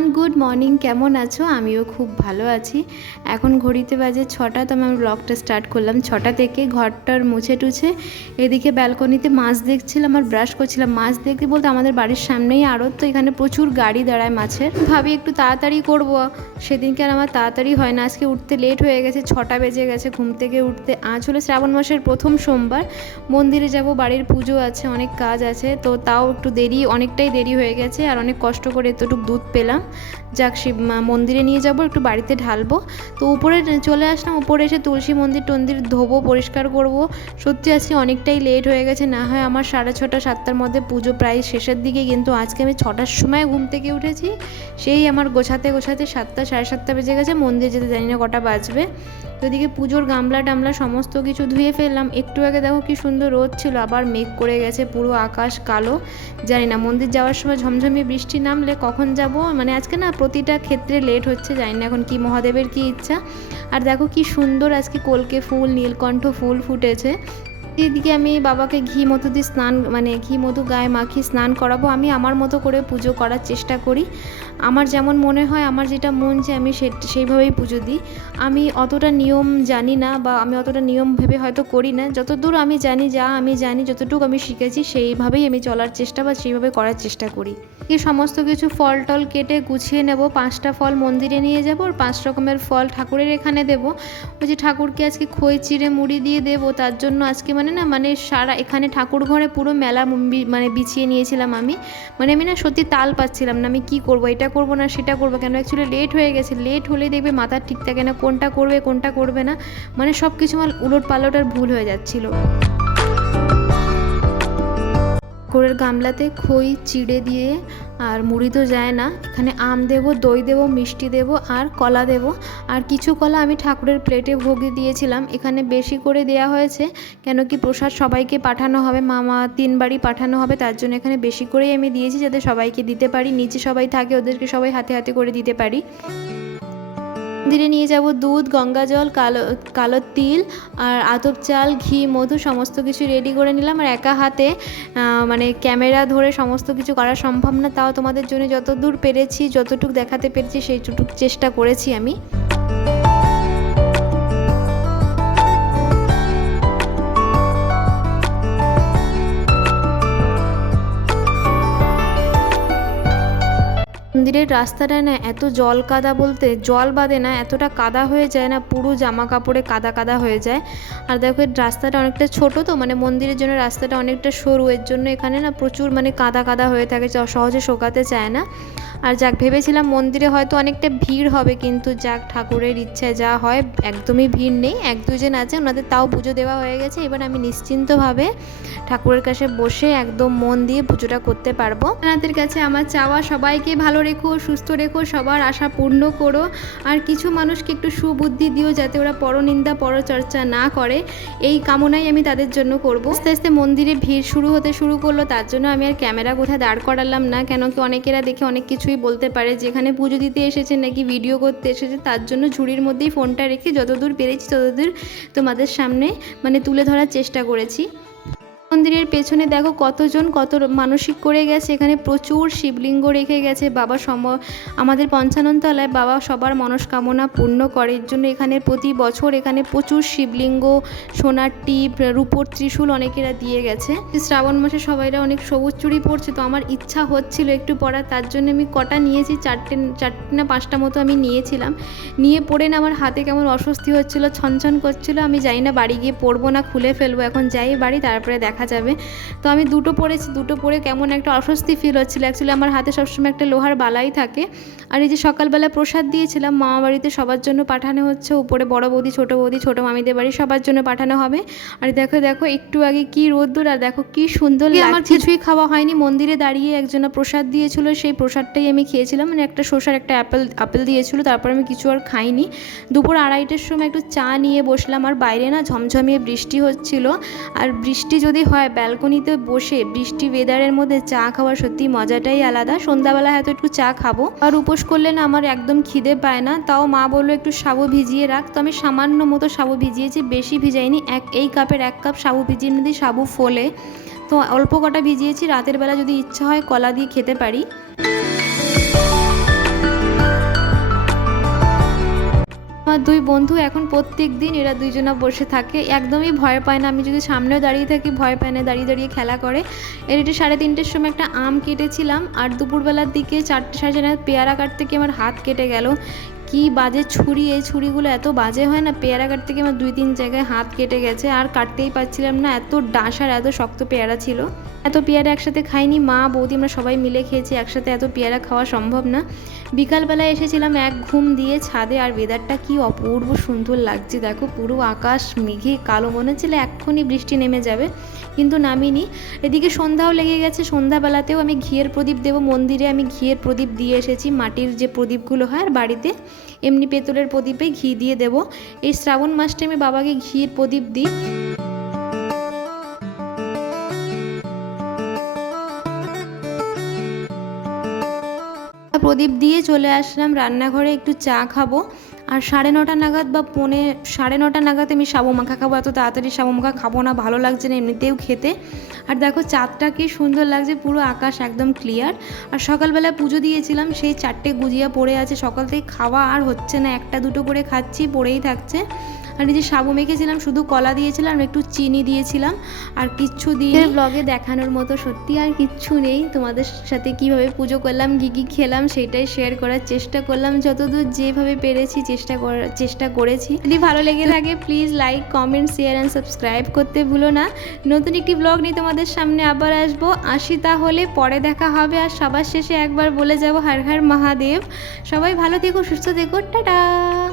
Everyone, good morning. কেমন আছো? আমিও খুব ভালো আছি। এখন ঘড়িতে বাজে ছটা, তো আমি ব্লগটা স্টার্ট করলাম। ছটা থেকে ঘরটার মুছে টুছে এদিকে ব্যালকনিতে মাছ দেখছিলাম আর ব্রাশ করছিলাম মাছ দেখতে বলতে আমাদের বাড়ির সামনেই আরও তো এখানে প্রচুর গাড়ি দাঁড়ায় মাছের। ভাবি, একটু তাড়াতাড়ি করব। সেদিনকে আর আমার তাড়াতাড়ি হয় না। আজকে উঠতে লেট হয়ে গেছে, ছটা বেজে গেছে ঘুম থেকে উঠতে। আজ হলো শ্রাবণ মাসের প্রথম সোমবার। মন্দিরে যাব, বাড়ির পুজো আছে, অনেক কাজ আছে, তো তাও একটু দেরি, অনেকটাই দেরি হয়ে গেছে, আর অনেক কষ্ট করে এতটুকু দুধ পেলাম। যাক, শিব মন্দিরে নিয়ে যাব, একটু বাড়িতে ঢালবো। তো উপরে চলে আসলাম, উপরে এসে তুলসী মন্দির টন্দির ধোবো, পরিষ্কার করব। সত্যি আজকে অনেকটাই লেট হয়ে গেছে, না হয় আমার সাড়ে ছটা, সাতটার মধ্যে পুজো প্রায় শেষের দিকে, কিন্তু আজকে আমি ছটার সময় ঘুম থেকে উঠেছি। সেই আমার গোছাতে গোছাতে সাতটা, সাড়ে সাতটা বেজে গেছে, মন্দির যেতে জানি না কটা বাজবে। তো এদিকে পুজোর গামলা টামলা সমস্ত কিছু ধুয়ে ফেললাম। একটু আগে দেখো কি সুন্দর রোদ ছিল, আবার মেঘ করে গেছে, পুরো আকাশ কালো। জানি না, মন্দির যাওয়ার সময় ঝমঝমিয়ে বৃষ্টি নামলে কখন যাব মানে আজকে না প্রতিটা ক্ষেত্রে লেট হচ্ছে, জানি না এখন কি মহাদেবের কি ইচ্ছা। আর দেখো কি সুন্দর আজকে কলকে ফুল, নীলকণ্ঠ ফুল ফুটেছে। এদিকে আমি বাবাকে ঘি, মধু দিয়ে স্নান মানে ঘি, মধু গায়ে মাখিয়ে স্নান করাবো, আমি আমার মতো করে পুজো করার চেষ্টা করি। আমার যেমন মনে হয়, আমার যেটা মন যে আমি সে, সেইভাবেই পুজো দিই। আমি অতটা নিয়ম জানি না বা আমি অতটা নিয়ম ভেবে হয়তো করি না। যতদূর আমি জানি, যা আমি জানি, যতটুকু আমি শিখেছি, সেইভাবেই আমি চলার চেষ্টা বা সেইভাবে করার চেষ্টা করি। এই সমস্ত কিছু ফল টল কেটে গুছিয়ে নেব, পাঁচটা ফল মন্দিরে নিয়ে যাব, আর পাঁচ রকমের ফল ঠাকুরের এখানে দেব। ওই যে ঠাকুরকে আজকে খই, চিড়ে, মুড়ি দিয়ে দেবো, তার জন্য আজকে মানে না মানে সারা এখানে ঠাকুর ঘরে পুরো মেলা মানে বিছিয়ে নিয়েছিলাম আমি। মানে আমি না সত্যি তাল পাচ্ছিলাম না, আমি কি করব, এটা করব না, সেটা করব কেন? অ্যাকচুয়ালি লেট হয়ে গেছে লেট হলে দেখবে মাথা ঠিক থাকে না, কোনটা করবে কোনটা করবে না। মানে সব কিছু আমার উলট পালট আর ভুল হয়ে যাচ্ছিল। ঠাকুরের গামলাতে খই, চিড়ে দিয়ে আর মুড়ি তো যায় না। এখানে আম দেব, দই দেব, মিষ্টি দেব আর কলা দেব। আর কিছু কলা আমি ঠাকুরের প্লেটে ভোগে দিয়েছিলাম। এখানে বেশি করে দেয়া হয়েছে, কেন কি প্রসাদ সবাইকে পাঠানো হবে, মামা তিন বাড়ি পাঠানো হবে, তার জন্য এখানে বেশি করেই আমি দিয়েছি যাতে সবাইকে দিতে পারি। নিচে সবাই থাকে, ওদেরকে সবাই হাতে হাতে করে দিতে পারি। মন্দিরে নিয়ে যাব দুধ, গঙ্গা জল, কালো কালো তিল আর আতপ চাল, ঘি, মধু সমস্ত কিছু রেডি করে নিলাম আর একা হাতে মানে ক্যামেরা ধরে সমস্ত কিছু করা সম্ভব না। তাও তোমাদের জন্য যতদূর পেরেছি, যতটুক দেখাতে পেরেছি, সেইটুকু চেষ্টা করেছি আমি। মন্দিরের রাস্তাটা না এত জল কাদা বলতে, জল বাদে না, এতটা কাদা হয়ে যায় না, পুরো জামা কাপড়ে কাদা কাদা হয়ে যায়। আর দেখো রাস্তাটা অনেকটা ছোট তো মানে মন্দিরের জন্য রাস্তাটা অনেকটা সরু। এর জন্য এখানে না প্রচুর মানে কাদা কাদা হয়ে থাকে সহজে শোকাতে চায় না। আর যাক, ভেবেছিলাম মন্দিরে হয়তো অনেকটা ভিড় হবে, কিন্তু যাক, ঠাকুরের ইচ্ছায় যা হয়, একদমই ভিড় নেই। এক দুজন আছে, ওনাদের তাও পুজো দেওয়া হয়ে গেছে। এবার আমি নিশ্চিন্তভাবে ঠাকুরের কাছে বসে একদম মন দিয়ে পুজোটা করতে পারব। আপনাদের কাছে আমার চাওয়া, সবাইকে ভালো রেখো, সুস্থ রেখো, সবার আশা পূর্ণ করো। আর কিছু মানুষকে একটু সুবুদ্ধি দিও, যাতে ওরা পরনিন্দা, পরচর্চা না করে। এই কামনাই আমি তাদের জন্য করব। আস্তে আস্তে মন্দিরে ভিড় শুরু হতে শুরু করল, তার জন্য আমি আর ক্যামেরা কোথায় দাঁড় করালাম না। কেন কি অনেকেরা দেখে অনেক কিছুই বলতে পারে। যেখানে পুজো দিতে এসেছে নাকি ভিডিও করতে এসেছে, তার জন্য ঝুড়ির মধ্যেই ফোনটা রেখে যতদূর পেরেছি ততদূর তোমাদের সামনে মানে তুলে ধরার চেষ্টা করেছি। মন্দিরের পেছনে দেখো কতজন কত মানসিক করে গেছে। এখানে প্রচুর শিবলিঙ্গ রেখে গেছে। বাবা সম, আমাদের পঞ্চাননতলায় বাবা সবার মনস্কামনা পূর্ণ করে। এর জন্য এখানে প্রতি বছর এখানে প্রচুর শিবলিঙ্গ, সোনার টিপ, রূপোর ত্রিশূল অনেকেরা দিয়ে গেছে। শ্রাবণ মাসে সবাইরা অনেক সবুজ চুড়ি পরছে। তো আমার ইচ্ছা হচ্ছিল একটু পরার। তার জন্য আমি কটা নিয়েছি, চারটে চারটে না পাঁচটা মতো আমি নিয়েছিলাম। নিয়ে পরে না আমার হাতে কেমন অস্বস্তি হচ্ছিল, ছনছন করছিল। আমি জানি না বাড়ি গিয়ে পরবো না, খুলে ফেলব। এখন যাই বাড়ি, তারপরে দেখা যাবে। তো আমি দুটো পরেছি দুটো পরে কেমন একটা অস্বস্তি ফিল হচ্ছিল। অ্যাকচুয়ালি আমার হাতে সবসময় একটা লোহার বালাই থাকে। আর এই যে সকালবেলা প্রসাদ দিয়েছিলাম মামা বাড়িতে সবার জন্য পাঠানো হচ্ছে। উপরে বড় বৌদি ছোটো বৌদি ছোটো মামিদের বাড়ি সবার জন্য পাঠানো হবে। আর দেখো দেখো একটু আগে কি রোদ্দুর আর দেখো কি সুন্দর। আমার কিছুই খাওয়া হয়নি মন্দিরে দাঁড়িয়ে একজনা প্রসাদ দিয়েছিল সেই প্রসাদটাই আমি খেয়েছিলাম। মানে একটা শসার একটা অ্যাপেল আপেল দিয়েছিল তারপর আমি কিছু আর খাইনি। দুপুর আড়াইটের সময় একটু চা নিয়ে বসলাম। আর বাইরে না ঝমঝমিয়ে বৃষ্টি হচ্ছিল। আর বৃষ্টি যদি হয় ব্যালকনিতে বসে বৃষ্টি ওয়েদারের মধ্যে চা খাওয়ার সত্যি মজাটাই আলাদা। সন্ধ্যাবেলা হয়তো একটু চা খাব। আর উপোস করলে না আমার একদম খিদে পায় না। তাও মা বলল একটু সাবু ভিজিয়ে রাখ। তো আমি সামান্য মতো সাবু ভিজিয়েছি, বেশি ভিজাইনি। এক, এই কাপের এক কাপ সাবু ভিজিয়ে নিয়ে সাবু ফোলে। তো অল্প কটা ভিজিয়েছি। রাতের বেলা যদি ইচ্ছা হয় কলা দিয়ে খেতে পারি। আমার দুই বন্ধু এখন প্রত্যেক দিন এরা দুইজনা বসে থাকে। একদমই ভয় পায় না। আমি যদি সামনেও দাঁড়িয়ে থাকি, ভয় পায় না। দাঁড়িয়ে দাঁড়িয়ে খেলা করে। এর এটা সাড়ে তিনটের সময় একটা আম কেটেছিলাম। আর দুপুরবেলার দিকে চারটে সাড়ে চারটে পেয়ারা কাটতে গিয়ে আমার হাত কেটে গেল। কি বাজে ছুরি? এই ছুরিগুলো এত বাজে হয় না? পেয়ারা কাটতে গিয়ে আমার দুই তিন জায়গায় হাত কেটে গেছে। আর কাটতেই পারছিলাম না। এত ডাঁশ আর এত শক্ত পেয়ারা ছিল। এত পেয়ারা একসাথে খাইনি। মা, বৌদি আমরা সবাই মিলে খেয়েছি। একসাথে এত পেয়ারা খাওয়া সম্ভব না। বিকালবেলায় এসেছিলাম এক ঘুম দিয়ে ছাদে। আর ওয়েদারটা কি অপূর্ব সুন্দর লাগছে। দেখো, পুরো আকাশ মেঘে কালো। মনে হচ্ছিল এক্ষুনি বৃষ্টি নেমে যাবে, কিন্তু নামিনি। এদিকে সন্ধ্যাও লেগে গেছে। সন্ধ্যাবেলাতেও আমি ঘিয়ের প্রদীপ দেবো। মন্দিরে আমি ঘিয়ের প্রদীপ দিয়ে এসেছি। মাটির যে প্রদীপগুলো হয় আর বাড়িতে এমনি পেতলের প্রদীপে ঘি দিয়ে দেব। এই শ্রাবণ মাসটা আমি বাবাকে ঘির প্রদীপ দিই। প্রদীপ দিয়ে চলে আসলাম রান্নাঘরে একটু চা খাব। আর সাড়ে নটা নাগাদ বা পৌনে সাড়ে নটা নাগাদ আমি সাবু মাখা খাব, এত তাড়াতাড়ি সাবু মাখা খাব না, ভালো লাগছে না এমনিতেও খেতে। আর দেখো চাঁদটা কি সুন্দর লাগছে, পুরো আকাশ একদম ক্লিয়ার আর সকালবেলা পুজো দিয়েছিলাম, সেই চারটে গুজিয়া পড়ে আছে, সকাল থেকে খাওয়া আর হচ্ছে না, একটা দুটো করে খাচ্ছি, পড়েই থাকছে। আর নিজে সাবু মেখেছিলাম শুধু কলা দিয়েছিলাম একটু চিনি দিয়েছিলাম। আর কিচ্ছু দিয়ে ব্লগে দেখানোর মতো সত্যি আর কিচ্ছু নেই। তোমাদের সাথে কীভাবে পুজো করলাম কী কী খেলাম সেটাই শেয়ার করার চেষ্টা করলাম। যতদূর যেভাবে পেরেছি চেষ্টা করার চেষ্টা করেছি। যদি ভালো লেগে থাকে please like comment share and subscribe করতে ভুলো না। নতুন একটি ব্লগ নিয়ে তোমাদের সামনে আবার আসব। আসি তাহলে পরে দেখা হবে। আর সবার শেষে একবার বলে যাব হর হর মহাদেব। সবাই ভালো থেকো সুস্থ থেকো। টাটা!